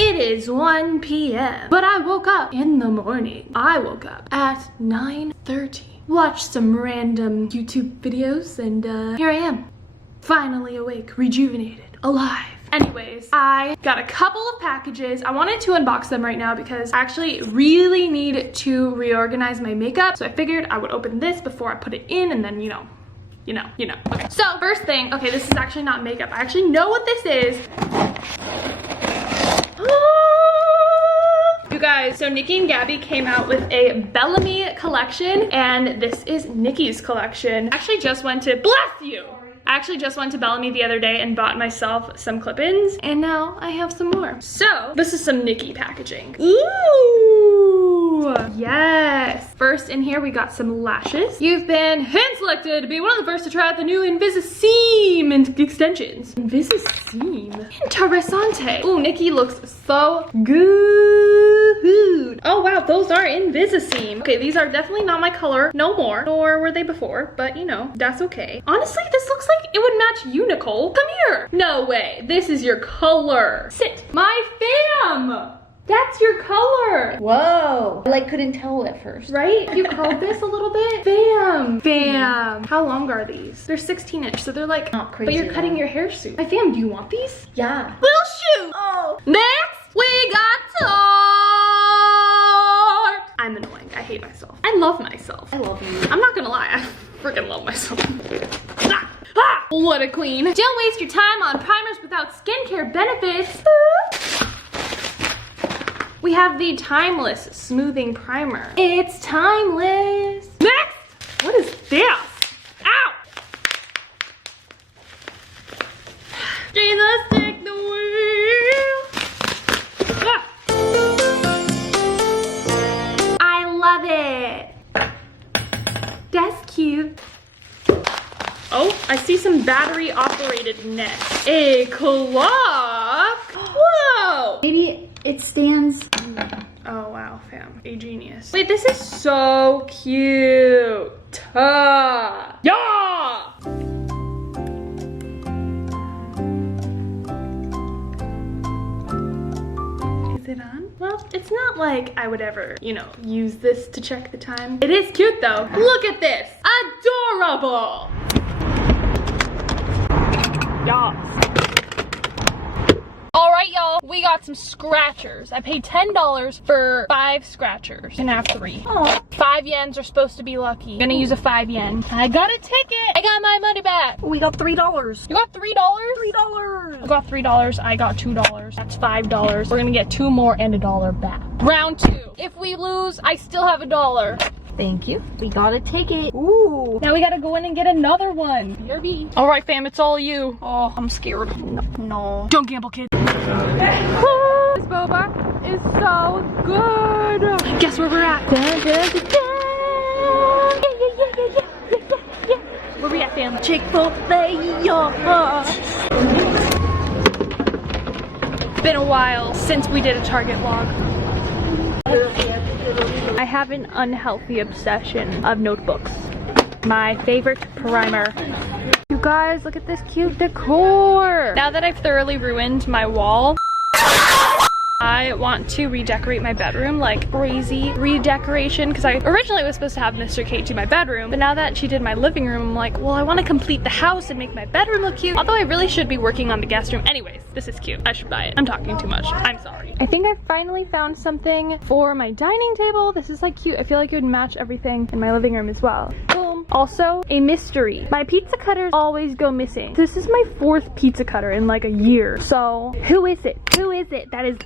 It is 1 p.m. but I woke up in the morning. I woke up at 9:30. Watched some random YouTube videos and here I am. Finally awake, rejuvenated, alive. Anyways, I got a couple of packages. I wanted to unbox them right now because I actually really need to reorganize my makeup. So I figured I would open this before I put it in and then, you know. Okay, so first thing, okay, this is actually not makeup. I actually know what this is. You guys, so Nikki and Gabby came out with a Bellamy collection and this is Nikki's collection. I actually just went to, bless you! I actually just went to Bellamy the other day and bought myself some clip-ins and now I have some more. So this is some Nikki packaging. Ooh, yes. First in here we got some lashes. You've been hand-selected to be one of the first to try out the new Invisiseam and extensions. Invisiseam? Interessante. Ooh, Nikki looks so good. Oh wow, those are Invisiseam. Okay, these are definitely not my color no more, nor were they before, but you know, that's okay. Honestly, this looks like it would match you, Nicole. Come here. No way, this is your color. Sit. My fam. That's your color. Whoa. I couldn't tell at first. Right? You curled this a little bit. Fam. Fam. How long are these? They're 16-inch, so they're like, not crazy. But you're cutting your hair soon. My fam, do you want these? Yeah. Little shoot. Oh. Next, we got tart. I'm annoying. I hate myself. I love myself. I love you. I'm not gonna lie. I freaking love myself. What a queen. Don't waste your time on primers without skincare benefits. We have the Timeless Smoothing Primer. It's timeless. Next! What is this? Ow! Jesus, take the wheel. Ah. I love it. That's cute. Oh, I see some battery operated nets. A clock. Whoa! Maybe it stands. Oh wow, fam. A genius. Wait, this is so cute. Yeah! Is it on? Well, it's not like I would ever, you know, use this to check the time. It is cute though. Look at this. Adorable. Yes. All right, y'all, we got some scratchers. I paid $10 for 5 scratchers. You can have 3. Oh. 5 yens are supposed to be lucky. I'm gonna use a 5 yen. I got a ticket. I got my money back. We got $3. You got $3? $3. I got $3. I got $2. That's $5. We're gonna get 2 more and $1 back. Round 2. If we lose, I still have $1. Thank you. We got a ticket. Ooh. Now we gotta go in and get another one. BRB. All right, fam, it's all you. Oh, I'm scared. No. Don't gamble, kid. This boba is so good. Guess where we're at? Where we at, fam? Chick-fil-A, yeah. It's been a while since we did a Target vlog. I have an unhealthy obsession of notebooks. My favorite primer. You guys, look at this cute decor. Now that I've thoroughly ruined my wall, I want to redecorate my bedroom, like crazy redecoration, because I originally was supposed to have Mr. Kate do my bedroom, but now that she did my living room, I'm like, well, I want to complete the house and make my bedroom look cute, although I really should be working on the guest room. Anyways, this is cute. I should buy it. I'm talking too much. I'm sorry. I think I finally found something for my dining table. This is like cute. I feel like it would match everything in my living room as well. Boom. Also, a mystery. My pizza cutters always go missing. This is my 4th pizza cutter in like a year. So, who is it? Who is it that is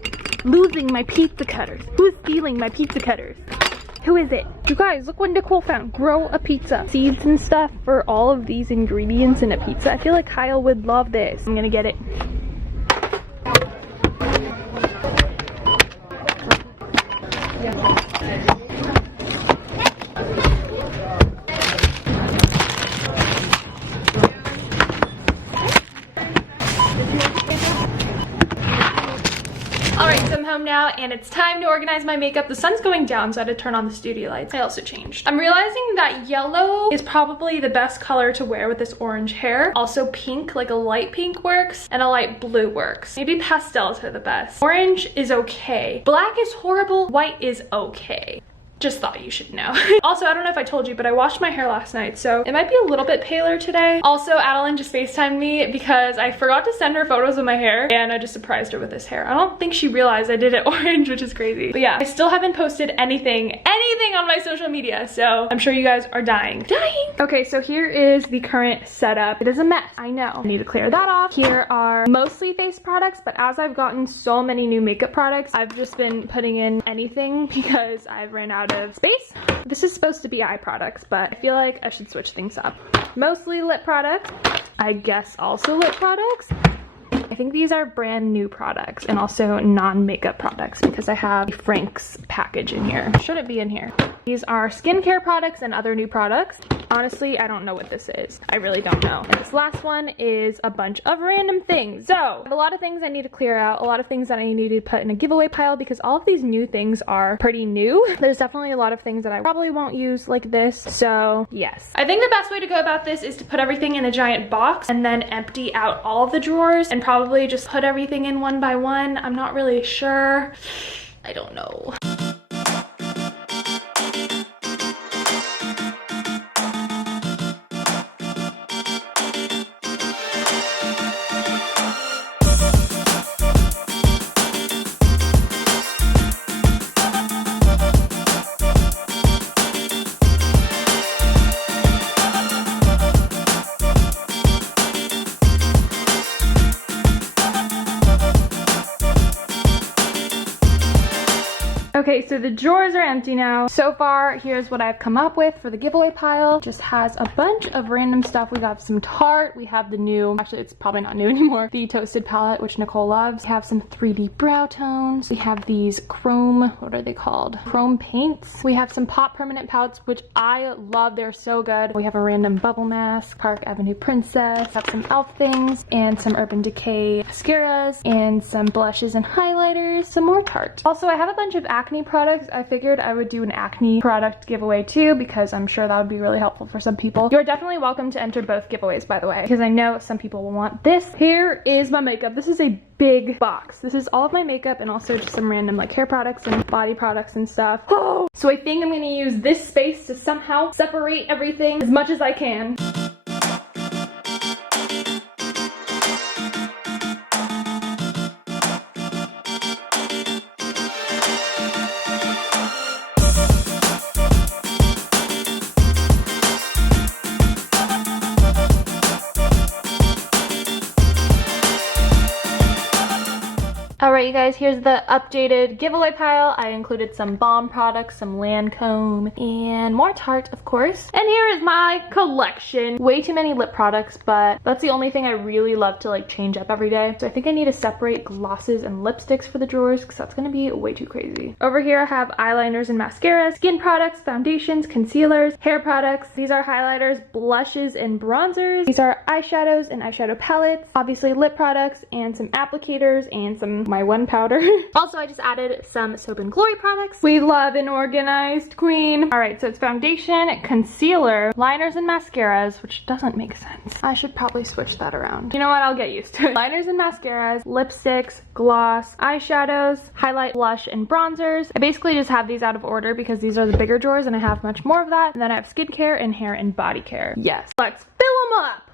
losing my pizza cutters? Who's stealing my pizza cutters? Who is it? You guys, look what Nicole found. Grow a pizza. Seeds and stuff for all of these ingredients in a pizza. I feel like Kyle would love this. I'm gonna get it. Alright, so I'm home now and it's time to organize my makeup. The sun's going down, so I had to turn on the studio lights. I also changed. I'm realizing that yellow is probably the best color to wear with this orange hair. Also pink, like a light pink works, and a light blue works. Maybe pastels are the best. Orange is okay. Black is horrible. White is okay. Just thought you should know. Also, I don't know if I told you, but I washed my hair last night, so it might be a little bit paler today. Also, Adeline just FaceTimed me because I forgot to send her photos of my hair, and I just surprised her with this hair. I don't think she realized I did it orange, which is crazy. But yeah, I still haven't posted anything on my social media, so I'm sure you guys are dying. Okay, so here is the current setup. It is a mess, I know. I need to clear that off. Here are mostly face products, but as I've gotten so many new makeup products, I've just been putting in anything because I've ran out of space. This is supposed to be eye products, but I feel like I should switch things up. Mostly lip products. I guess also lip products. I think these are brand new products and also non-makeup products because I have a Frank's package in here. Should it be in here? These are skincare products and other new products. Honestly, I don't know what this is. I really don't know. And this last one is a bunch of random things. So, I have a lot of things I need to clear out, a lot of things that I need to put in a giveaway pile because all of these new things are pretty new. There's definitely a lot of things that I probably won't use like this, so yes. I think the best way to go about this is to put everything in a giant box and then empty out all of the drawers and probably just put everything in one by one. I'm not really sure. I don't know. Okay, so the drawers are empty now. So far, here's what I've come up with for the giveaway pile. Just has a bunch of random stuff. We got some Tarte. We have the new, actually it's probably not new anymore, the Toasted palette, which Nicole loves. We have some 3D brow tones. We have these chrome, what are they called? Chrome paints. We have some Pop Permanent pouches, which I love. They're so good. We have a random bubble mask, Park Avenue Princess. We have some e.l.f. things and some Urban Decay mascaras and some blushes and highlighters. Some more Tarte. Also, I have a bunch of acne products. I figured I would do an acne product giveaway too because I'm sure that would be really helpful for some people. You're definitely welcome to enter both giveaways, by the way, because I know some people will want this. Here is my makeup. This is a big box. This is all of my makeup and also just some random like hair products and body products and stuff. Oh, so I think I'm going to use this space to somehow separate everything as much as I can. Alright you guys, here's the updated giveaway pile. I included some Balm products, some Lancome, and more Tarte, of course. And here is my collection. Way too many lip products, but that's the only thing I really love to like change up every day. So I think I need to separate glosses and lipsticks for the drawers because that's going to be way too crazy. Over here I have eyeliners and mascaras, skin products, foundations, concealers, hair products. These are highlighters, blushes, and bronzers. These are eyeshadows and eyeshadow palettes. Obviously lip products and some applicators and some my one powder. Also, I just added some Soap and Glory products. We love an organized queen. All right, so it's foundation, concealer, liners and mascaras, which doesn't make sense. I should probably switch that around. You know what? I'll get used to it. Liners and mascaras, lipsticks, gloss, eyeshadows, highlight, blush, and bronzers. I basically just have these out of order because these are the bigger drawers and I have much more of that. And then I have skincare and hair and body care. Yes, let's fill them up.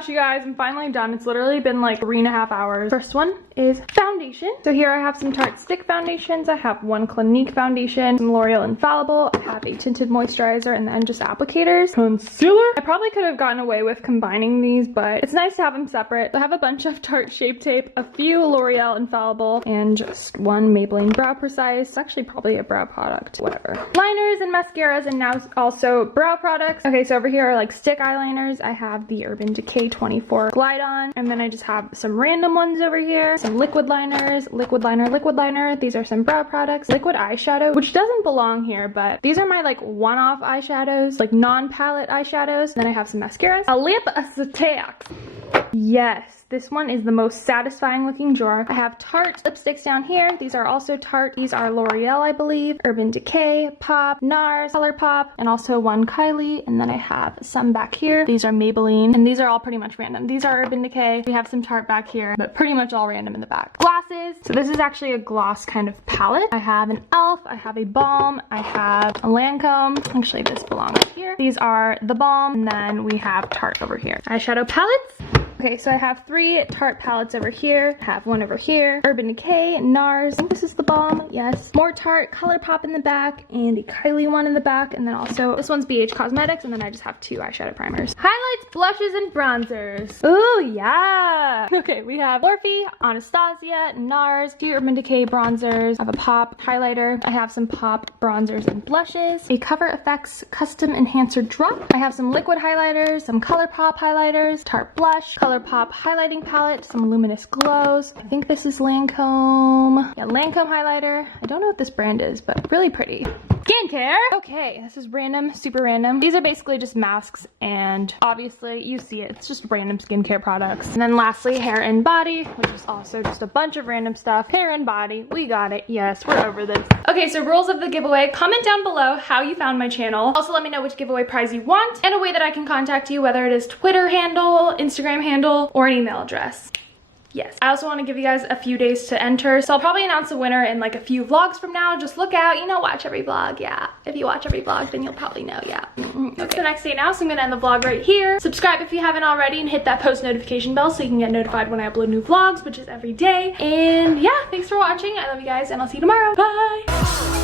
gosh, you guys, I'm finally done. It's literally been like 3.5 hours. First one is foundation. So here I have some Tarte stick foundations. I have one Clinique foundation, some L'Oreal Infallible. I have a tinted moisturizer, and then just applicators. Concealer. I probably could have gotten away with combining these, but it's nice to have them separate. I have a bunch of Tarte Shape Tape, a few L'Oreal Infallible, and just one Maybelline Brow Precise. It's actually probably a brow product, whatever. Liners and mascaras, and now also brow products. Okay, so over here are like stick eyeliners. I have the Urban Decay 24 Glide On, and then I just have some random ones over here. Some liquid liners, liquid liner. These are some brow products. Liquid eyeshadow, which doesn't belong here, but these are my like one-off eyeshadows, like non-palette eyeshadows. Then I have some mascaras. A lip acetate. Yes, this one is the most satisfying looking drawer. I have Tarte lipsticks down here. These are also Tarte. These are L'Oreal, I believe. Urban Decay, Pop, NARS, ColourPop, and also one Kylie. And then I have some back here. These are Maybelline, and these are all pretty much random. These are Urban Decay. We have some Tarte back here, but pretty much all random in the back. Glosses. So this is actually a gloss kind of palette. I have an e.l.f., I have a balm, I have a Lancome. Actually, this belongs here. These are the balm, and then we have Tarte over here. Eyeshadow palettes. Okay, so I have 3 Tarte palettes over here. I have one over here. Urban Decay, NARS. I think this is the balm. Yes. More Tarte, ColourPop in the back, and a Kylie one in the back. And then also, this one's BH Cosmetics, and then I just have 2 eyeshadow primers. Highlights, blushes, and bronzers. Ooh, yeah. Okay, we have Morphe, Anastasia, NARS, 2 Urban Decay bronzers. I have a Pop highlighter. I have some Pop bronzers and blushes. A Cover FX Custom Enhancer Drop. I have some liquid highlighters, some ColourPop highlighters, Tarte blush, ColourPop highlighting palette, some luminous glows. I think this is Lancome. Yeah, Lancome highlighter. I don't know what this brand is, but really pretty. Skincare. Okay, this is random, super random. These are basically just masks, and obviously you see it. It's just random skincare products. And then lastly, hair and body, which is also just a bunch of random stuff. Hair and body, we got it. Yes, we're over this. Okay, so rules of the giveaway. Comment down below how you found my channel. Also let me know which giveaway prize you want and a way that I can contact you, whether it is Twitter handle, Instagram handle, or an email address. Yes. I also want to give you guys a few days to enter, so I'll probably announce the winner in like a few vlogs from now. Just look out, you know, watch every vlog, yeah. If you watch every vlog, then you'll probably know, yeah. Okay. It's the next day now, so I'm gonna end the vlog right here. Subscribe if you haven't already, and hit that post notification bell so you can get notified when I upload new vlogs, which is every day. And yeah, thanks for watching. I love you guys, and I'll see you tomorrow. Bye!